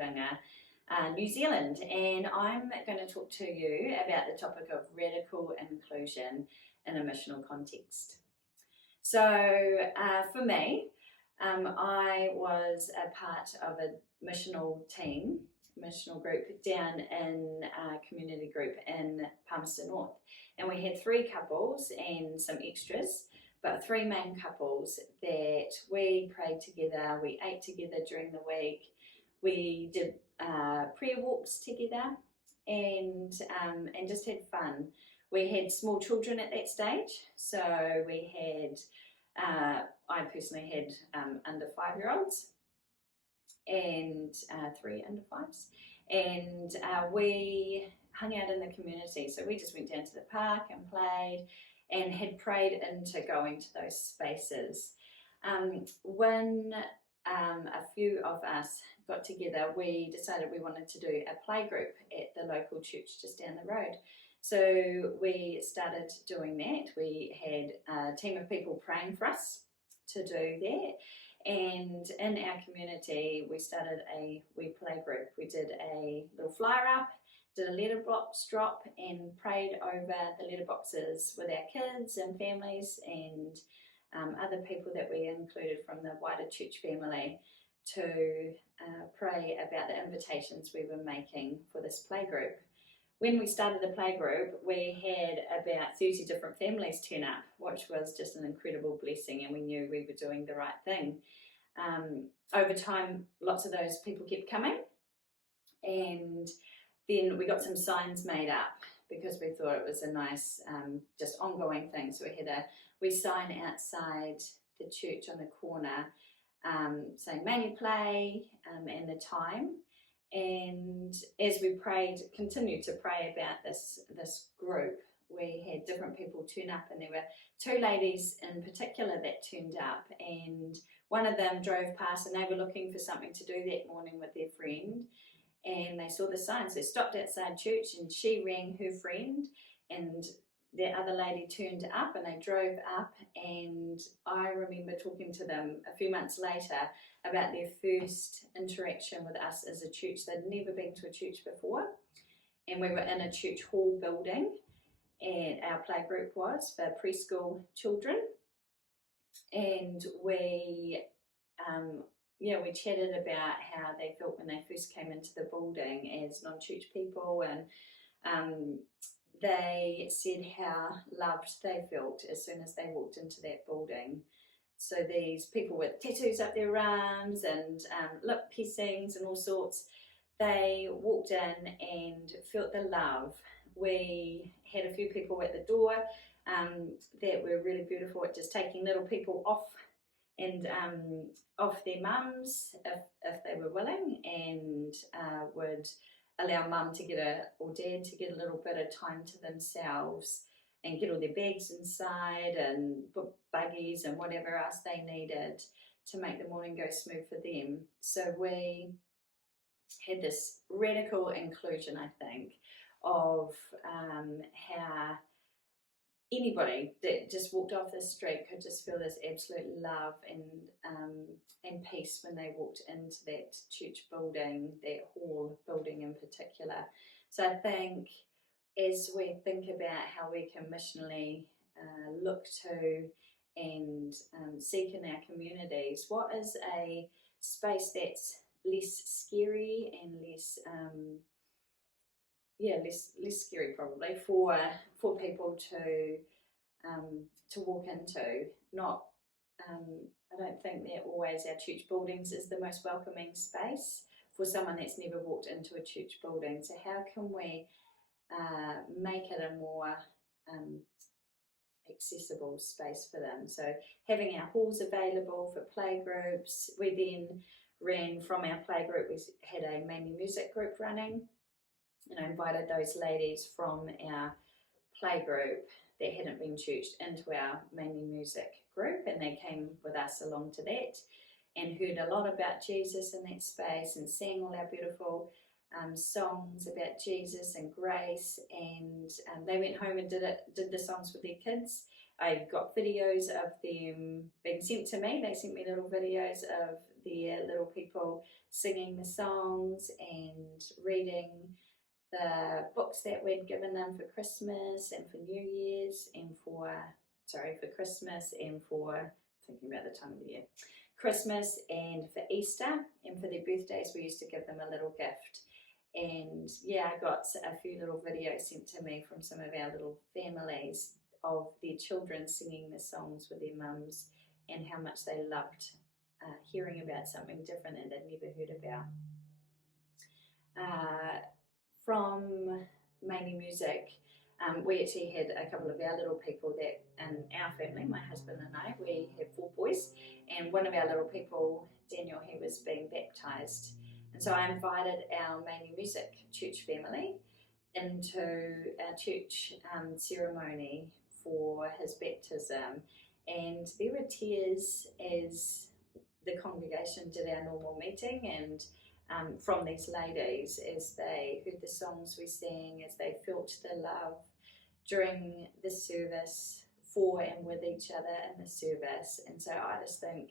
Tauranga, New Zealand, and I'm going to talk to you about the topic of radical inclusion in a missional context. So for me, I was a part of a missional group down in a community group in Palmerston North, and we had 3 couples and some extras, but 3 main couples that we prayed together, we ate together during the week, we did prayer walks together, and just had fun. We had small children at that stage, so we had, I personally had under 5-year-olds and 3 under 5s, and we hung out in the community. So we just went down to the park and played and had prayed into going to those spaces. When a few of us got together, we decided we wanted to do a play group at the local church just down the road. So we started doing that. We had a team of people praying for us to do that, and in our community we started a wee play group. We did a little flyer up, did a letterbox drop, and prayed over the letterboxes with our kids and families and other people that we included from the wider church family to pray about the invitations we were making for this play group. When we started the play group, we had about 30 different families turn up, which was just an incredible blessing, and we knew we were doing the right thing. Over time, lots of those people kept coming, and then we got some signs made up because we thought it was a nice, just ongoing thing. So we had a wee sign outside the church on the corner saying Manu Play and the time. And as we continued to pray about this group, we had different people turn up, and there were 2 ladies in particular that turned up, and one of them drove past and they were looking for something to do that morning with their friend, and they saw the signs. They stopped outside church and she rang her friend, and the other lady turned up and they drove up, and I remember talking to them a few months later about their first interaction with us as a church. They'd never been to a church before, and we were in a church hall building, and our play group was for preschool children, and we chatted about how they felt when they first came into the building as non-church people, and they said how loved they felt as soon as they walked into that building. So these people with tattoos up their arms and lip piercings and all sorts, they walked in and felt the love. We had a few people at the door that were really beautiful at just taking little people off and off their mums if they were willing, and would allow mum to or dad to get a little bit of time to themselves and get all their bags inside and book buggies and whatever else they needed to make the morning go smooth for them. So we had this radical inclusion, I think, of how anybody that just walked off the street could just feel this absolute love and peace when they walked into that church building, that hall building in particular. So I think as we think about how we can missionally look to and seek in our communities, what is a space that's less scary and less scary probably for people to walk into. Not I don't think that always our church buildings is the most welcoming space for someone that's never walked into a church building. So how can we make it a more accessible space for them? So having our halls available for play groups. We then ran from our play group, we had a Manu music group running, and I invited those ladies from our play group that hadn't been churched into our Manu music group, and they came with us along to that and heard a lot about Jesus in that space and sang all our beautiful songs about Jesus and grace, and they went home and did the songs with their kids. I got videos of them being sent to me. They sent me little videos of their little people singing the songs and reading the books that we'd given them for Christmas and for New Year's and for Christmas and for, thinking about the time of the year, Christmas and for Easter, and for their birthdays we used to give them a little gift. And yeah, I got a few little videos sent to me from some of our little families of their children singing the songs with their mums and how much they loved hearing about something different that they'd never heard about. From Mainly Music, we actually had a couple of our little people that in our family, my husband and I, we have 4 boys, and one of our little people, Daniel, he was being baptised. And so I invited our Mainly Music church family into our church ceremony for his baptism, and there were tears as the congregation did our normal meeting, and from these ladies as they heard the songs we sang, as they felt the love during the service for and with each other in the service. And so I just think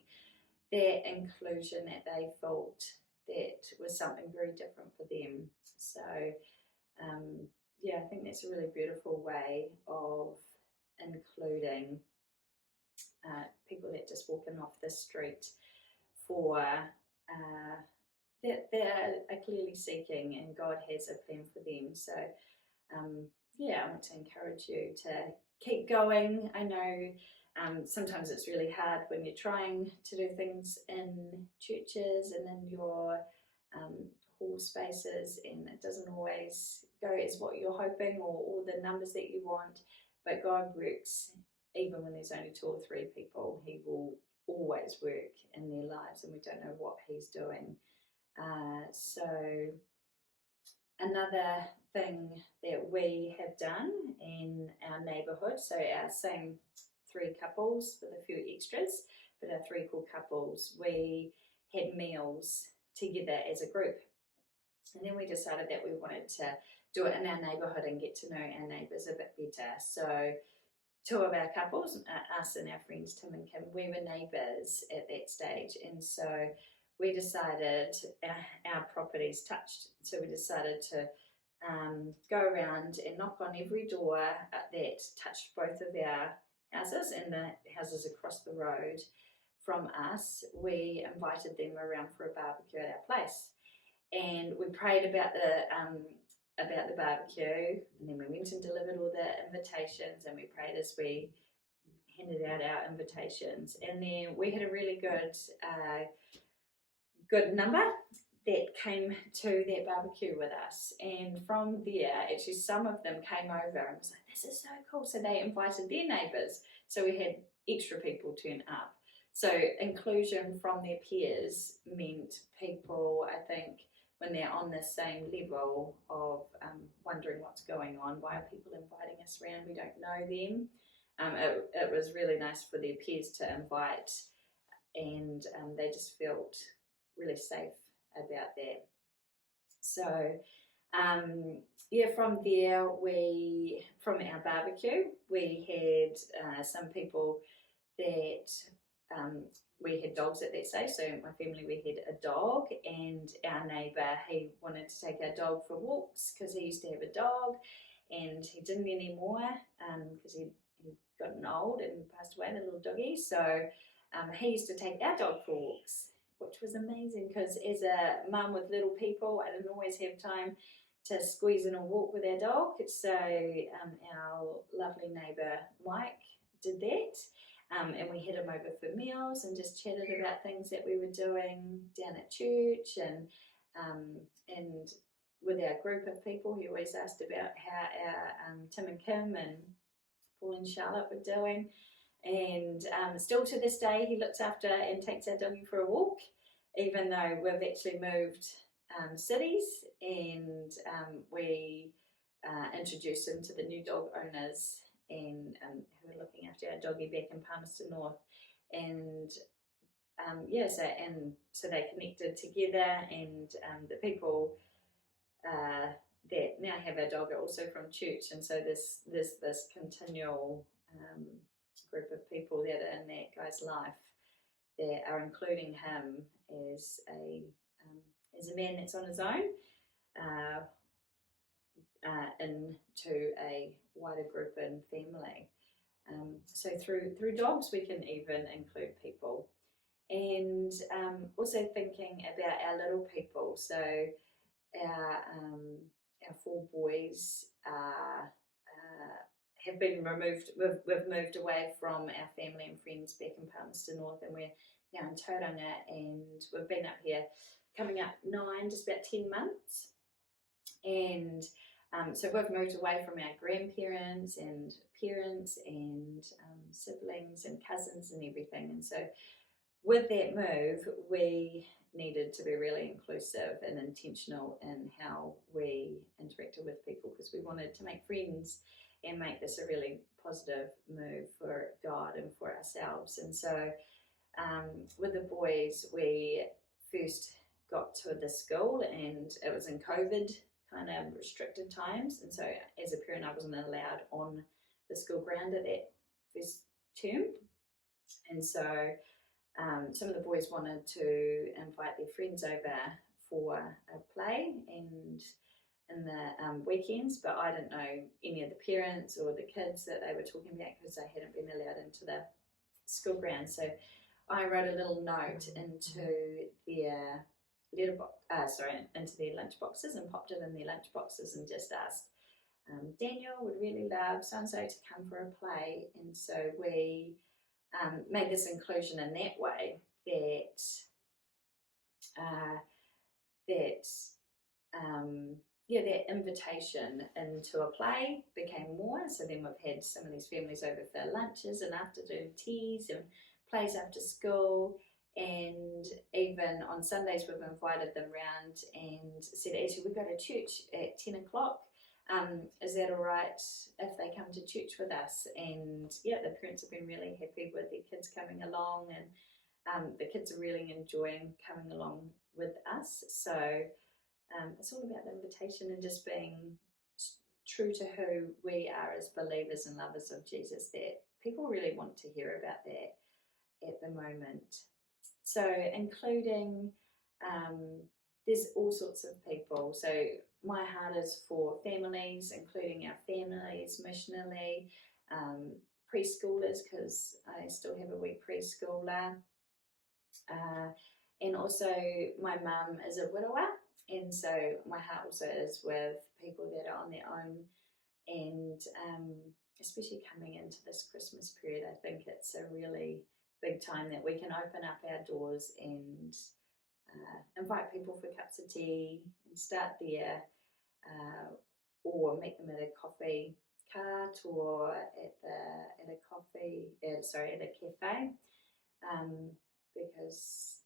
that inclusion that they felt, that was something very different for them. So yeah, I think that's a really beautiful way of including people that just walk in off the street for that they are clearly seeking, and God has a plan for them. So yeah, I want to encourage you to keep going. I know sometimes it's really hard when you're trying to do things in churches and in your hall spaces, and it doesn't always go as what you're hoping or the numbers that you want, but God works even when there's only 2 or 3 people. He will always work in their lives, and we don't know what he's doing. So another thing that we have done in our neighbourhood, so our same 3 couples with a few extras, but our 3 cool couples, we had meals together as a group. And then we decided that we wanted to do it in our neighbourhood and get to know our neighbours a bit better. So 2 of our couples, us and our friends Tim and Kim, we were neighbours at that stage, and so we decided our properties touched. So we decided to go around and knock on every door that touched both of our houses and the houses across the road from us. We invited them around for a barbecue at our place, and we prayed about the barbecue, and then we went and delivered all the invitations, and we prayed as we handed out our invitations. And then we had a really good number that came to that barbecue with us, and from there actually some of them came over and was like, this is so cool, so they invited their neighbours, so we had extra people turn up. So inclusion from their peers meant people, I think, when they're on the same level of wondering what's going on, why are people inviting us around, we don't know them. It was really nice for their peers to invite, and they just felt really safe about that. So yeah, from there, from our barbecue, we had some people that we had dogs at that stage. So my family, we had a dog, and our neighbour, he wanted to take our dog for walks because he used to have a dog, and he didn't anymore because he'd gotten old and passed away, the little doggy. So he used to take our dog for walks, which was amazing because as a mum with little people, I didn't always have time to squeeze in a walk with our dog. So our lovely neighbour Mike did that. And we had him over for meals and just chatted about things that we were doing down at church, and with our group of people, he always asked about how our Tim and Kim and Paul and Charlotte were doing. And still to this day, he looks after and takes our doggy for a walk, even though we've actually moved cities, and we introduced him to the new dog owners and who are looking after our doggy back in Palmerston North. And so they connected together, and the people that now have our dog are also from church, and so this continual group of people that are in that guy's life that are including him as a man that's on his own into a wider group and family. So through dogs, we can even include people. And also thinking about our little people. So our 4 boys have been removed. We've moved away from our family and friends back in Palmerston North, and we're now in Tauranga, and we've been up here coming up 9, just about 10 months. And so we've moved away from our grandparents and parents and siblings and cousins and everything. And so with that move, we needed to be really inclusive and intentional in how we interacted with people, because we wanted to make friends and make this a really positive move for God and for ourselves. And so with the boys, we first got to the school, and it was in COVID kind of restricted times, and so as a parent I wasn't allowed on the school ground at that first term. And so some of the boys wanted to invite their friends over for a play and in the weekends, but I didn't know any of the parents or the kids that they were talking about, because they hadn't been allowed into the school ground. So I wrote a little note into their into their lunch boxes, and popped it in their lunch boxes, and just asked, Daniel would really love so-and-so to come for a play. And so we made this inclusion in that way, that invitation into a play became more. So then we've had some of these families over for lunches and afternoon teas and plays after school. And even on Sundays, we've invited them round and said, actually, we go to church at 10 o'clock. Is that all right if they come to church with us? And yeah, the parents have been really happy with their kids coming along, and the kids are really enjoying coming along with us. So it's all about the invitation and just being true to who we are as believers and lovers of Jesus, that people really want to hear about that at the moment. So including, there's all sorts of people. So my heart is for families, including our families missionally, preschoolers, because I still have a wee preschooler, and also my mum is a widower, and so my heart also is with people that are on their own. And especially coming into this Christmas period, I think it's a really big time that we can open up our doors and invite people for cups of tea and start there, or meet them at a coffee cart or at a cafe, because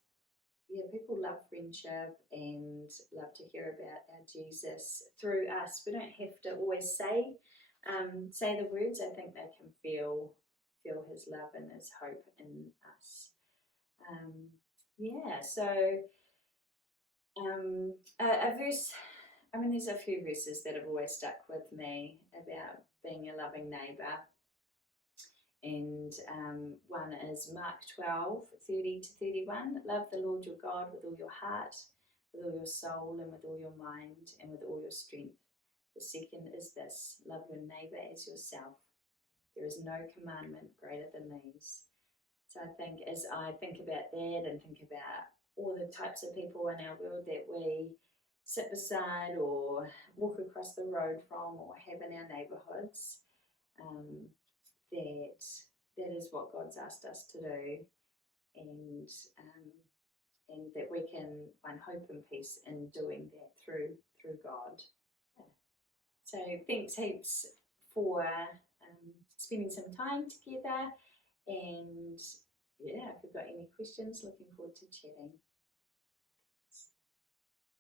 people love friendship and love to hear about our Jesus through us. We don't have to always say the words. I think they can feel his love and his hope in us. So a verse, there's a few verses that have always stuck with me about being a loving neighbour. And one is Mark 12:30-31. Love the Lord your God with all your heart, with all your soul, and with all your mind, and with all your strength. The second is this: love your neighbour as yourself. There is no commandment greater than these. So I think as I think about that and think about all the types of people in our world that we sit beside or walk across the road from or have in our neighbourhoods, that is what God's asked us to do, and that we can find hope and peace in doing that through God. Yeah. So thanks heaps for spending some time together, and if you've got any questions, looking forward to chatting.